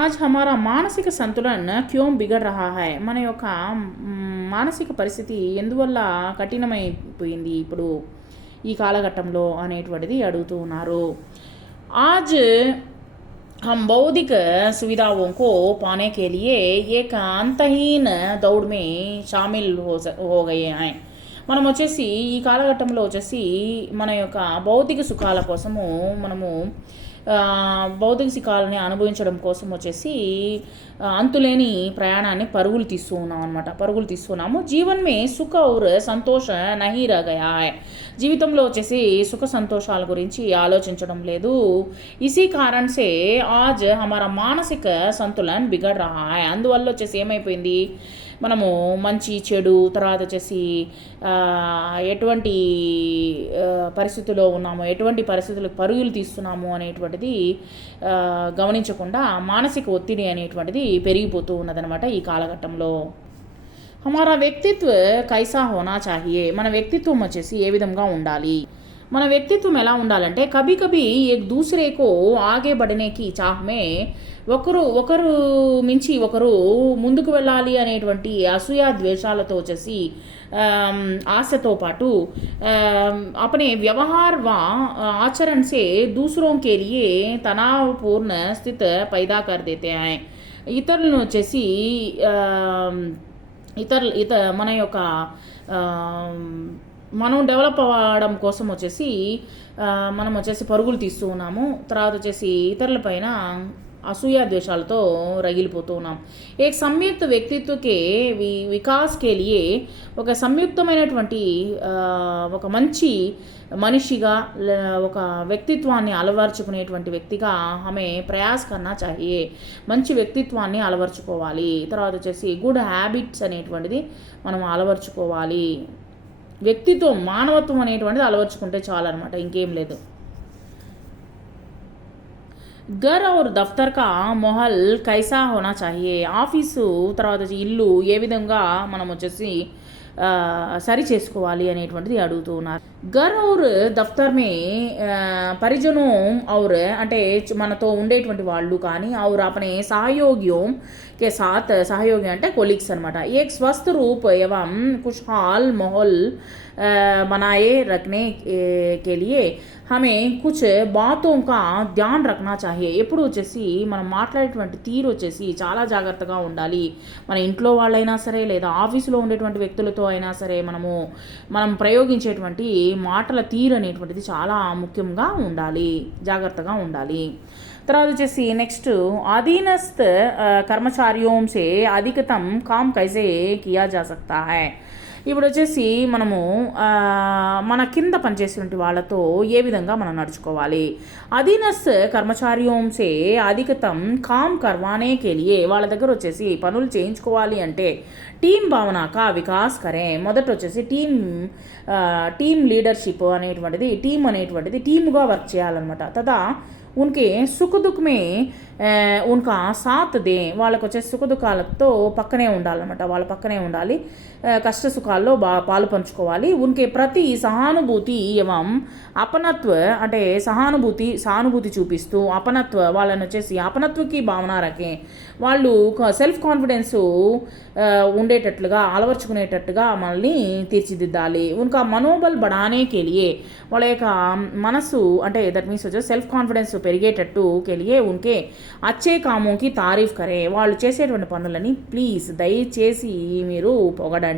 आज हमारा మానసిక సంతులన్ క్యోం బిగడ్ రహా హై. మన యొక్క మానసిక పరిస్థితి ఎందువల్ల కఠినమైపోయింది ఇప్పుడు ఈ కాలఘట్టంలో అనేటువంటిది అడుగుతూ ఉన్నారు. आज हम बौद्धिक सुविधाओं को पाने के लिए एक अंतहीन दौड़ में शामिल हो गए हैं. మనం వచ్చేసి ఈ కాలఘట్టంలో వచ్చేసి మన యొక్క భౌతిక సుఖాల కోసము మనము భౌతిక సుఖాలని అనుభవించడం కోసం వచ్చేసి అంతులేని ప్రయాణాన్ని పరుగులు తీస్తున్నాము. జీవన్ మే సుఖ ఔర్ సంతోష నహీ రహ గయా హై. జీవితంలో వచ్చేసి సుఖ సంతోషాల గురించి ఆలోచించడం లేదు. ఇసీ కారణ్ సే ఆజ్ హమారా మానసిక సంతులన్ బిగడ్ రహా హై. అందువల్ల వచ్చేసి ఏమైపోయింది, మనము మంచి చెడు తర్వాత వచ్చేసి ఎటువంటి పరిస్థితుల్లో ఉన్నాము, ఎటువంటి పరిస్థితులకు పరుగులు తీస్తున్నాము అనేటువంటిది గమనించకుండా మానసిక ఒత్తిడి అనేటువంటిది పెరిగిపోతూ ఉన్నదనమాట ఈ కాలఘట్టంలో. హమారా వ్యక్తిత్వ కైసా హోనా చాహియే. మన వ్యక్తిత్వం వచ్చేసి ఏ విధంగా ఉండాలి, మన వ్యక్తిత్వం ఎలా ఉండాలంటే కభీ కభీ ఏక్ దూసరేకో ఆగే బడనేకి చాహ్మే, ఒకరు మించి ఒకరు ముందుకు వెళ్ళాలి అనేటువంటి అసూయ ద్వేషాలతో వచ్చేసి ఆశతో పాటు अपने व्यवहार व आचरण से दूसरों के लिए तनावपूर्ण स्थिति पैदा कर देते हैं. ఇతరులను వచ్చేసి మన యొక్క మనం డెవలప్ అవ్వడం కోసం వచ్చేసి మనం వచ్చేసి పరుగులు తీస్తూ ఉన్నాము. తర్వాత వచ్చేసి ఇతరులపైన అసూయ ద్వేషాలతో రగిలిపోతూ ఉన్నాం. ఏక సంయుక్త వ్యక్తిత్వకే వికాస్కే లియే, ఒక సంయుక్తమైనటువంటి ఒక మంచి మనిషిగా ఒక వ్యక్తిత్వాన్ని అలవర్చుకునేటువంటి వ్యక్తిగా ఆమె ప్రయాస్ కన్నా చాహియే. మంచి వ్యక్తిత్వాన్ని అలవర్చుకోవాలి. తర్వాత వచ్చేసి గుడ్ హ్యాబిట్స్ అనేటువంటిది మనం అలవర్చుకోవాలి. వ్యక్తిత్వం మానవత్వం అనేటువంటిది అలవర్చుకుంటే చాలన్నమాట, ఇంకేం లేదు. घर और दफ्तर का माहौल कैसा होना चाहिए. ఆఫీసు తర్వాత ఇల్లు ఏ విధంగా మనం వచ్చేసి సరి చేసుకోవాలి అనేటువంటిది అడుగుతూ ఉన్నారు. घर और दफ्तर में పరిజనో और అంటే మనతో ఉండేటువంటి వాళ్ళు కానీ और अपने सहयोगियों के साथ, सहयोगी అంటే కొలీగ్స్ అనమాట. एक स्वस्थ रूप एवं खुशहाल माहौल बनाए रखने के लिए हमें कुछ बातों का ध्यान रखना चाहिए. ఎప్పుడు వచ్చేసి మనం మాట్లాడేటువంటి తీరు వచ్చేసి చాలా జాగ్రత్తగా ఉండాలి. మన ఇంట్లో వాళ్ళైనా సరే లేదా ఆఫీసులో ఉండేటువంటి వ్యక్తులతో అయినా సరే మనం ప్రయోగించేటువంటి మాటల తీరు అనేటువంటిది చాలా ముఖ్యంగా ఉండాలి, జాగ్రత్తగా ఉండాలి. తర్వాత వచ్చేసి నెక్స్ట్ అధీనస్థ కర్మచారియోం సే అధికతం కామ్ కైసే కియా జా సక్తా హై. ఇప్పుడు వచ్చేసి మనము మన కింద పనిచేసేటువంటి వాళ్ళతో ఏ విధంగా మనం నడుచుకోవాలి. అధీనస్థ కర్మచారియోం సే అధికతం కామ్ కర్వానే కెలియే, వాళ్ళ దగ్గర వచ్చేసి పనులు చేయించుకోవాలి అంటే టీం భావనక వికాస్ కరే. మొదట వచ్చేసి టీం లీడర్షిప్ అనేటువంటిది టీముగా వర్క్ చేయాలన్నమాట. తదా ఉన్కే సుఖ దుఃఖ మే ఉన్కా సాత్ దే, వాళ్ళకు వచ్చే సుఖ దుఃఖాలతో పక్కనే ఉండాలన్నమాట, వాళ్ళ పక్కనే ఉండాలి. కష్ట సుఖాల్లో పాలు పంచుకోవాలి. ఉన్కే ప్రతి సహానుభూతి ఏవం అపనత్వ అంటే సానుభూతి చూపిస్తూ అపనత్వ వాళ్ళని వచ్చేసి అపనత్వకి భావన రకే, వాళ్ళు సెల్ఫ్ కాన్ఫిడెన్స్ ఉండేటట్లుగా అలవర్చుకునేటట్టుగా మనల్ని తీర్చిదిద్దాలి. ఉన్కా మనోబల్ బడానే కెలియే, వాళ్ళ యొక్క మనసు అంటే దట్ మీన్స్ వచ్చేసి సెల్ఫ్ కాన్ఫిడెన్స్ పెరిగేటట్టు కెలియే ఉన్కే అచ్చే కామోకి తారీఫ్ కరే, వాళ్ళు చేసేటువంటి పనులని ప్లీజ్ దయచేసి మీరు పొగడండి.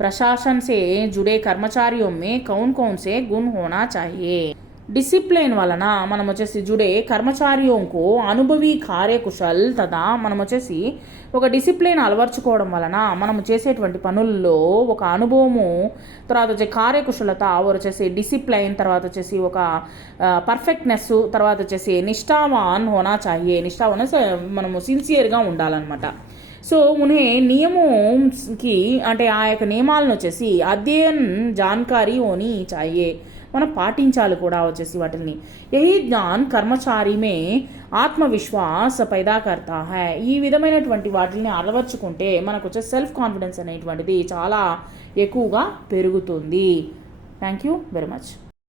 प्रशासन से जुड़े कर्मचारियों में कौन कौन से गुण होना चाहिए. డిసిప్లిన్ వలన మనం వచ్చేసి జుడే కర్మచారియోంకు అనుభవి కార్యకుశల్ తదా, మనం వచ్చేసి ఒక డిసిప్లిన్ అలవర్చుకోవడం వలన మనం చేసేటువంటి పనుల్లో ఒక అనుభవము, తర్వాత వచ్చే కార్యకుశలత, వచ్చేసి డిసిప్లైన్, తర్వాత వచ్చేసి ఒక పర్ఫెక్ట్నెస్, తర్వాత వచ్చేసి నిష్ఠావాన్ హోనా చాహియే. నిష్ఠావాన్ మనము సిన్సియర్గా ఉండాలన్నమాట. సో ఉన్హే నియమంకి అంటే ఆ యొక్క నియమాలను వచ్చేసి అధ్యయన్ జాన్కారీ హోనీ చాహియే, మనం పాటించాలి కూడా వచ్చేసి వాటిని. యహీ జ్ఞాన్ కర్మచారి మే ఆత్మవిశ్వాస పైదా కర్తా హై. ఈ విధమైనటువంటి వాటిని అలవర్చుకుంటే మనకు వచ్చే సెల్ఫ్ కాన్ఫిడెన్స్ అనేటువంటిది చాలా ఎక్కువగా పెరుగుతుంది. Thank you very much.